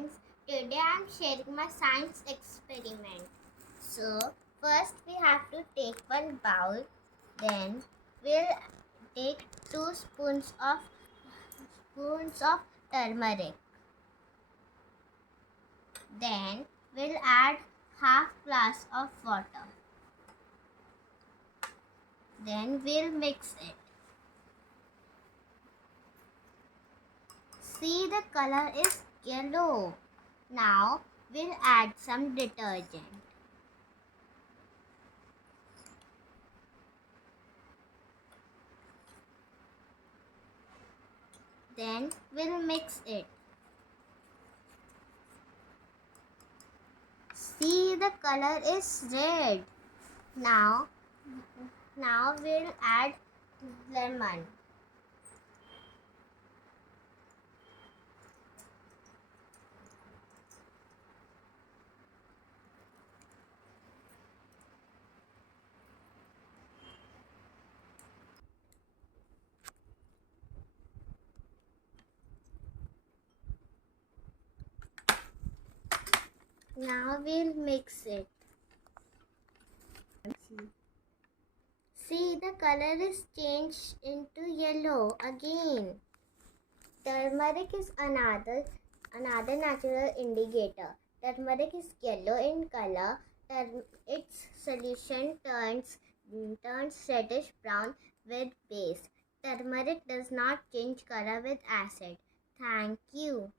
friends, today I am sharing my science experiment. So first we have to take one bowl, then we'll take 2 spoons of turmeric. Then we'll add half glass of water. Then we'll mix it. See, the color is yellow. Now we'll add some detergent. Then we'll mix it. See, the color is red. Now we'll add lemon. Now we'll mix it. See, the color is changed into yellow again. Turmeric is another natural indicator. Turmeric is yellow in color. Its solution turns reddish brown with base. Turmeric does not change color with acid. Thank you.